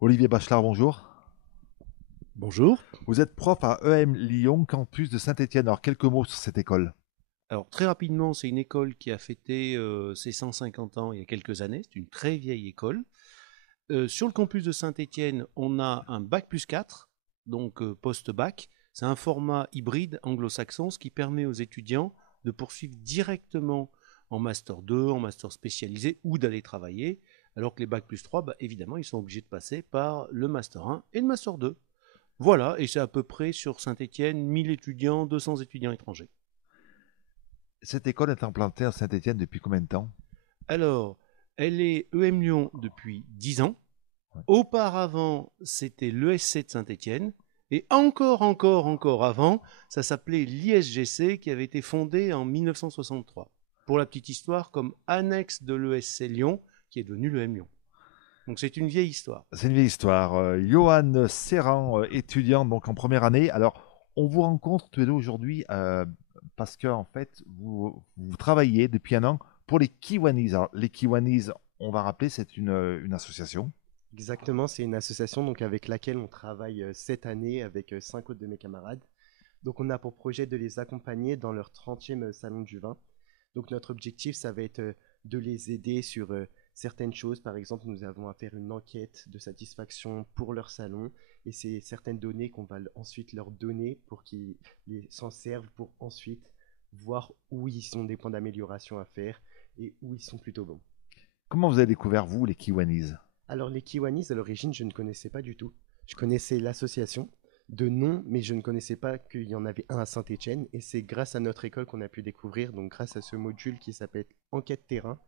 Olivier Bachelard, bonjour. Bonjour. Vous êtes prof à EM Lyon, campus de Saint-Étienne. Alors, quelques mots sur cette école. Alors très rapidement, c'est une école qui a fêté ses 150 ans il y a quelques années. C'est une très vieille école. Sur le campus de Saint-Étienne, on a un bac plus 4, donc post-bac. C'est un format hybride anglo-saxon, ce qui permet aux étudiants de poursuivre directement en master 2, en master spécialisé ou d'aller travailler, alors que les bac plus 3, bah, évidemment, ils sont obligés de passer par le master 1 et le master 2. Voilà, et c'est à peu près sur Saint-Étienne 1000 étudiants, 200 étudiants étrangers. Cette école est implantée à Saint-Étienne depuis combien de temps? Alors, elle est EM Lyon depuis 10 ans. Ouais. Auparavant, c'était l'ESC de Saint-Étienne. Et encore avant, ça s'appelait l'ISGC qui avait été fondé en 1963. Pour la petite histoire, comme annexe de l'ESC Lyon, qui est devenu l'EM Lyon. Donc c'est une vieille histoire. C'est une vieille histoire. Johan Serran, étudiant donc en première année. Alors, on vous rencontre tous les deux aujourd'hui parce que en fait, vous travaillez depuis un an pour les Kiwanis. Alors, les Kiwanis, on va rappeler, c'est une association. Exactement, c'est une association donc avec laquelle on travaille cette année avec 5 autres de mes camarades. Donc on a pour projet de les accompagner dans leur 30e salon du vin. Donc notre objectif, ça va être de les aider sur certaines choses. Par exemple, nous avons à faire une enquête de satisfaction pour leur salon et c'est certaines données qu'on va ensuite leur donner pour qu'ils s'en servent pour ensuite voir où ils ont des points d'amélioration à faire et où ils sont plutôt bons. Comment vous avez découvert, vous, les Kiwanis? Alors les Kiwanis, à l'origine, je ne connaissais pas du tout. Je connaissais l'association de nom, mais je ne connaissais pas qu'il y en avait un à Saint-Étienne. Et c'est grâce à notre école qu'on a pu découvrir, donc grâce à ce module qui s'appelle Enquête terrain,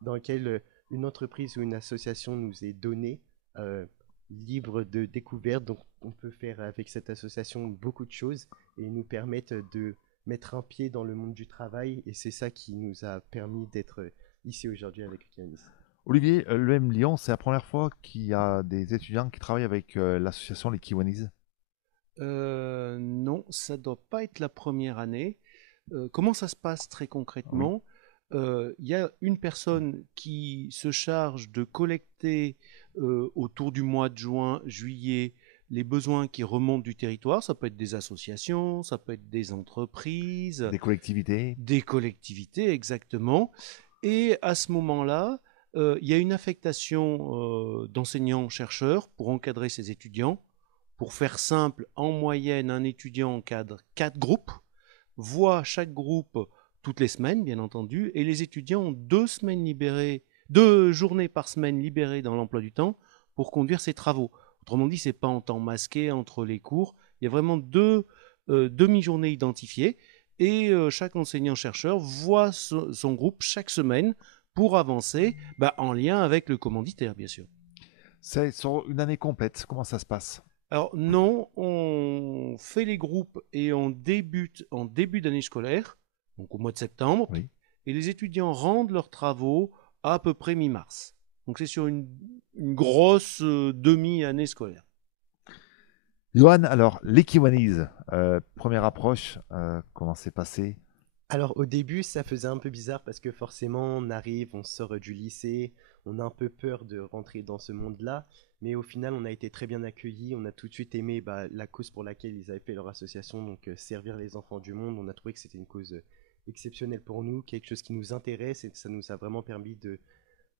dans lequel une entreprise ou une association nous est donnée, euh, libre de découverte. Donc on peut faire avec cette association beaucoup de choses et nous permettre de mettre un pied dans le monde du travail. Et c'est ça qui nous a permis d'être ici aujourd'hui avec les Kiwanis. Olivier, l'EM Lyon, c'est la première fois qu'il y a des étudiants qui travaillent avec l'association Les Kiwanis. Non, ça ne doit pas être la première année. Comment ça se passe très Oui. concrètement? Il y a une personne qui se charge de collecter autour du mois de juin, juillet, les besoins qui remontent du territoire. Ça peut être des associations, ça peut être des entreprises, Des collectivités. des collectivités, exactement. Et à ce moment-là, il y a une affectation d'enseignants-chercheurs pour encadrer ces étudiants. Pour faire simple, en moyenne, un étudiant encadre 4 groupes, voit chaque groupe toutes les semaines, bien entendu, et les étudiants ont 2 semaines libérées, 2 journées par semaine libérées dans l'emploi du temps pour conduire ces travaux. Autrement dit, c'est pas en temps masqué entre les cours. Il y a vraiment deux demi-journées identifiées et chaque enseignant-chercheur voit son groupe chaque semaine pour avancer en lien avec le commanditaire, bien sûr. C'est sur une année complète. Comment ça se passe? Alors non, on fait les groupes et on débute en début d'année scolaire, donc au mois de septembre, Oui. et les étudiants rendent leurs travaux à peu près mi-mars. Donc c'est sur une grosse demi-année scolaire. Johan, alors, les Kiwanis, première approche, comment c'est passé? Alors au début, ça faisait un peu bizarre parce que forcément, on arrive, on sort du lycée, on a un peu peur de rentrer dans ce monde-là, mais au final, on a été très bien accueillis, on a tout de suite aimé la cause pour laquelle ils avaient fait leur association, donc servir les enfants du monde. On a trouvé que c'était une cause exceptionnelle pour nous, quelque chose qui nous intéresse et ça nous a vraiment permis de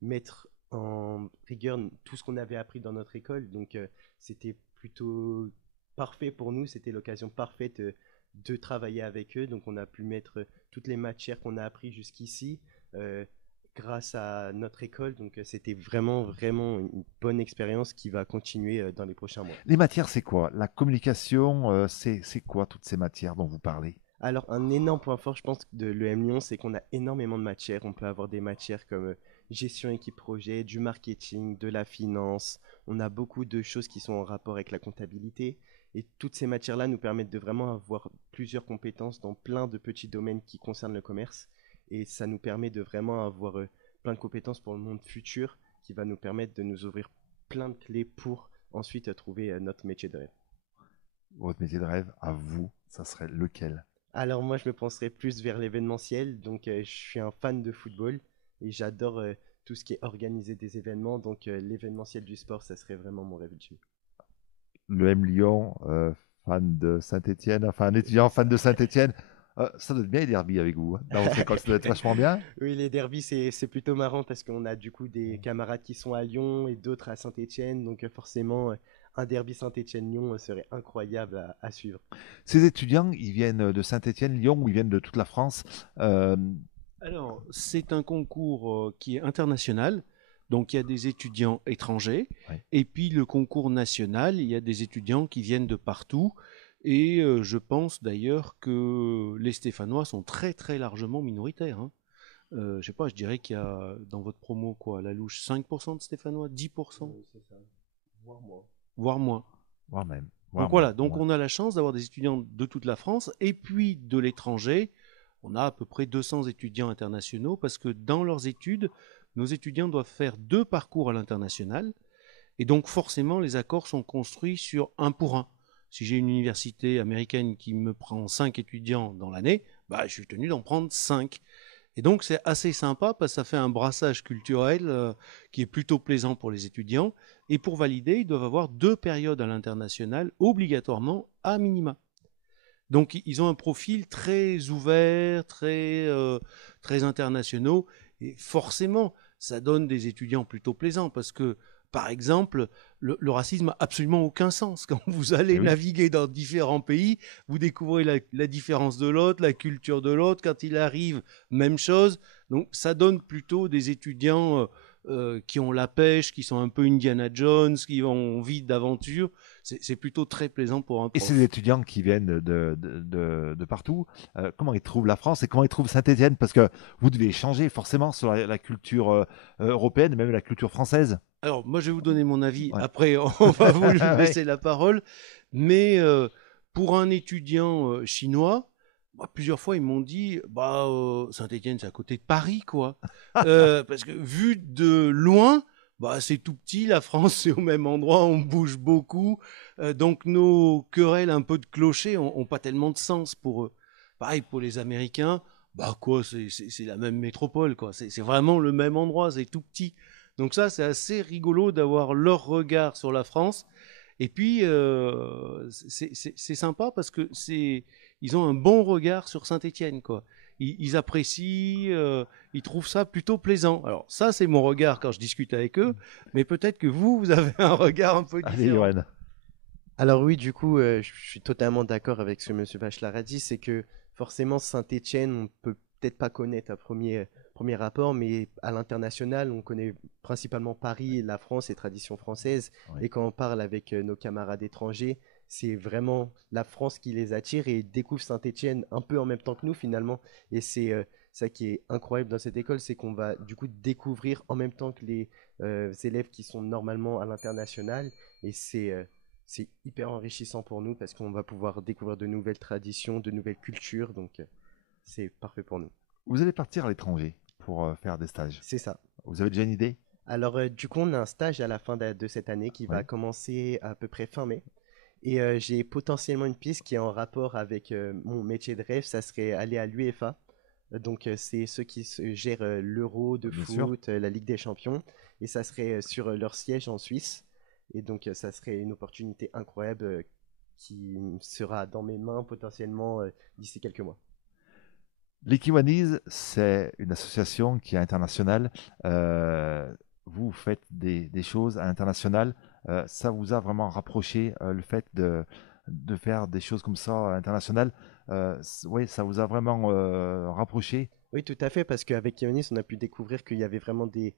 mettre en rigueur tout ce qu'on avait appris dans notre école. Donc c'était plutôt parfait pour nous, c'était l'occasion parfaite de travailler avec eux. Donc on a pu mettre toutes les matières qu'on a appris jusqu'ici grâce à notre école. Donc c'était vraiment une bonne expérience qui va continuer dans les prochains mois. Les matières, c'est quoi? La communication, c'est quoi toutes ces matières dont vous parlez? Alors, un énorme point fort, je pense, de l'EM Lyon, c'est qu'on a énormément de matières. On peut avoir des matières comme gestion équipe projet, du marketing, de la finance. On a beaucoup de choses qui sont en rapport avec la comptabilité. Et toutes ces matières-là nous permettent de vraiment avoir plusieurs compétences dans plein de petits domaines qui concernent le commerce. Et ça nous permet de vraiment avoir plein de compétences pour le monde futur qui va nous permettre de nous ouvrir plein de clés pour ensuite trouver notre métier de rêve. Votre métier de rêve, à vous, ça serait lequel? Alors moi, je me penserais plus vers l'événementiel. Donc, je suis un fan de football et j'adore tout ce qui est organisé des événements. Donc l'événementiel du sport, ça serait vraiment mon rêve ultime. Le M Lyon, fan de Saint-Étienne, enfin un étudiant fan de Saint-Étienne. Ça doit être bien les derbies avec vous, hein. Dans votre école, ça doit être vachement bien. Oui, les derbies, c'est plutôt marrant parce qu'on a du coup des camarades qui sont à Lyon et d'autres à Saint-Étienne. Donc forcément, un derby Saint-Étienne-Lyon serait incroyable à suivre. Ces étudiants, ils viennent de Saint-Étienne, Lyon, ou ils viennent de toute la France. Euh, Alors, c'est un concours qui est international. Donc, il y a des étudiants étrangers. Ouais. Et puis, le concours national, il y a des étudiants qui viennent de partout. Et je pense d'ailleurs que les Stéphanois sont très, très largement minoritaires, hein. Je sais pas, je dirais qu'il y a dans votre promo, quoi, à la louche, 5% de Stéphanois, 10%, C'est ça, voire moins. voire moins. Voire même. Donc voilà, donc on a la chance d'avoir des étudiants de toute la France et puis de l'étranger. On a à peu près 200 étudiants internationaux parce que dans leurs études, nos étudiants doivent faire 2 parcours à l'international. Et donc forcément, les accords sont construits sur 1 pour 1. Si j'ai une université américaine qui me prend 5 étudiants dans l'année, bah, je suis tenu d'en prendre 5. Et donc c'est assez sympa parce que ça fait un brassage culturel qui est plutôt plaisant pour les étudiants. Et pour valider, ils doivent avoir 2 périodes à l'international obligatoirement à minima. Donc ils ont un profil très ouvert, très internationaux. Et forcément, ça donne des étudiants plutôt plaisants parce que, par exemple, le racisme n'a absolument aucun sens. Quand vous allez Eh oui. naviguer dans différents pays, vous découvrez la différence de l'autre, la culture de l'autre. Quand il arrive, même chose. Donc ça donne plutôt des étudiants qui ont la pêche, qui sont un peu Indiana Jones, qui ont envie d'aventure. C'est plutôt très plaisant pour un Et prof. ces étudiants qui viennent de partout, comment ils trouvent la France et comment ils trouvent Saint-Étienne? Parce que vous devez échanger forcément sur la culture européenne, même la culture française. Alors, moi, je vais vous donner mon avis. Ouais. Après, on va vous Ouais. laisser la parole. Mais pour un étudiant chinois, plusieurs fois, ils m'ont dit, bah, Saint-Étienne, c'est à côté de Paris, quoi. Parce que vu de loin, bah, c'est tout petit. La France, c'est au même endroit. On bouge beaucoup. Donc, nos querelles un peu de clocher ont pas tellement de sens pour eux. Pareil pour les Américains. Bah, quoi, c'est la même métropole, quoi. C'est vraiment le même endroit. C'est tout petit. Donc ça, c'est assez rigolo d'avoir leur regard sur la France. Et puis, c'est sympa parce que ils ont un bon regard sur Saint-Étienne, quoi. Ils apprécient, ils trouvent ça plutôt plaisant. Alors ça, c'est mon regard quand je discute avec eux, mais peut-être que vous avez un regard un peu Allez, différent. Johan. Alors oui, du coup, je suis totalement d'accord avec ce que M. Bachelard a dit, c'est que forcément Saint-Étienne, on peut peut-être pas connaître à premier rapport, mais à l'international, on connaît principalement Paris, la France et traditions françaises. Oui. Et quand on parle avec nos camarades étrangers, c'est vraiment la France qui les attire et ils découvrent Saint-Étienne un peu en même temps que nous finalement. Et c'est ça qui est incroyable dans cette école, c'est qu'on va du coup découvrir en même temps que les élèves qui sont normalement à l'international. Et c'est hyper enrichissant pour nous parce qu'on va pouvoir découvrir de nouvelles traditions, de nouvelles cultures. Donc, c'est parfait pour nous. Vous allez partir à l'étranger pour faire des stages. C'est ça. Vous avez déjà une idée? Alors, du coup, on a un stage à la fin de cette année qui va Oui. commencer à peu près fin mai. Et j'ai potentiellement une piste qui est en rapport avec mon métier de rêve. Ça serait aller à l'UEFA. Donc, c'est ceux qui gèrent l'Euro de Bien sûr. foot, la Ligue des Champions. Et ça serait sur leur siège en Suisse. Et donc, ça serait une opportunité incroyable qui sera dans mes mains potentiellement d'ici quelques mois. Les Kiwanis, c'est une association qui est internationale. Vous faites des choses à l'international. Ça vous a vraiment rapproché le fait de faire des choses comme ça à l'international. Oui, ça vous a vraiment rapproché. Oui, tout à fait, parce qu'avec Kionis, on a pu découvrir qu'il y avait vraiment des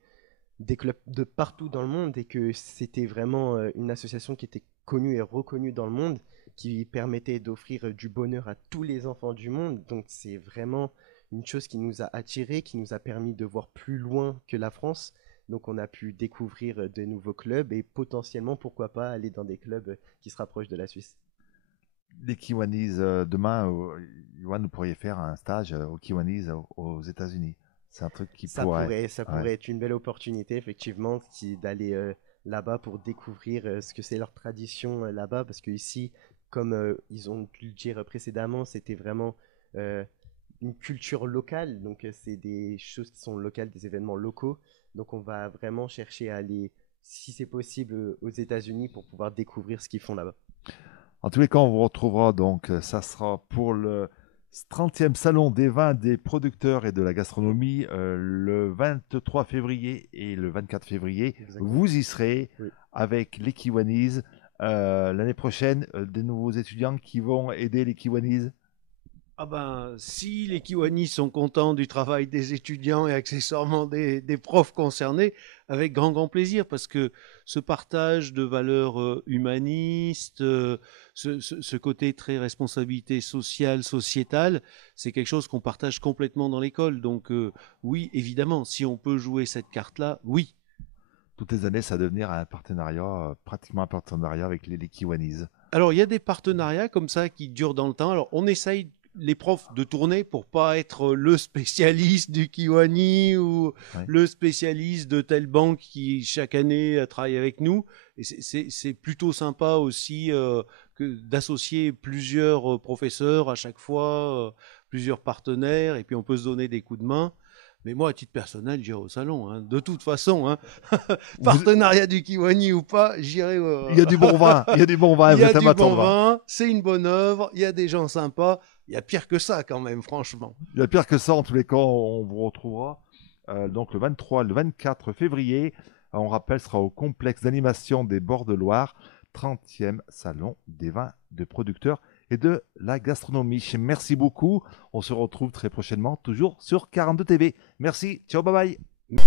clubs de partout dans le monde et que c'était vraiment une association qui était connue et reconnue dans le monde, qui permettait d'offrir du bonheur à tous les enfants du monde. Donc c'est vraiment une chose qui nous a attirés, qui nous a permis de voir plus loin que la France. Donc on a pu découvrir de nouveaux clubs et potentiellement, pourquoi pas, aller dans des clubs qui se rapprochent de la Suisse. Les Kiwanis, demain, Yoann, vous pourriez faire un stage aux Kiwanis aux États-Unis. C'est un truc qui pourrait. Ça Ouais. pourrait être une belle opportunité, effectivement, d'aller là-bas pour découvrir ce que c'est leur tradition là-bas, parce que ici, comme ils ont pu le dire précédemment, c'était vraiment euh, une culture locale, donc c'est des choses qui sont locales, des événements locaux. Donc on va vraiment chercher à aller, si c'est possible, aux États-Unis pour pouvoir découvrir ce qu'ils font là-bas. En tous les cas, on vous retrouvera donc, ça sera pour le 30e salon des vins, des producteurs et de la gastronomie le 23 février et le 24 février. Exactement. Vous y serez Oui. avec les Kiwanis. L'année prochaine, des nouveaux étudiants qui vont aider les Kiwanis. Ah ben, si les Kiwanis sont contents du travail des étudiants et accessoirement des profs concernés, avec grand plaisir, parce que ce partage de valeurs humanistes, ce côté très responsabilité sociale, sociétale, c'est quelque chose qu'on partage complètement dans l'école. Donc oui, évidemment, si on peut jouer cette carte-là, oui. Toutes les années, ça va devenir un partenariat, pratiquement un partenariat avec les Kiwanis. Alors, il y a des partenariats comme ça qui durent dans le temps. Alors, on essaye les profs de tourner pour pas être le spécialiste du Kiwani ou Ouais. le spécialiste de telle banque qui chaque année travaille avec nous. Et c'est plutôt sympa aussi d'associer plusieurs professeurs à chaque fois, plusieurs partenaires, et puis on peut se donner des coups de main. Mais moi, à titre personnel, j'irai au salon. Hein. De toute façon, hein. Partenariat du Kiwani ou pas, j'irai. Il y a du bon vin, il y a du bon vin. Il y Vous a êtes du amateur bon de vin. vin, c'est une bonne œuvre, il y a des gens sympas. Il y a pire que ça quand même, franchement. Il y a pire que ça, en tous les cas, on vous retrouvera donc le 23, le 24 février. On rappelle, ce sera au complexe d'animation des Bords de Loire, 30e salon des vins de producteurs et de la gastronomie. Merci beaucoup. On se retrouve très prochainement, toujours sur 42 TV. Merci. Ciao, bye bye.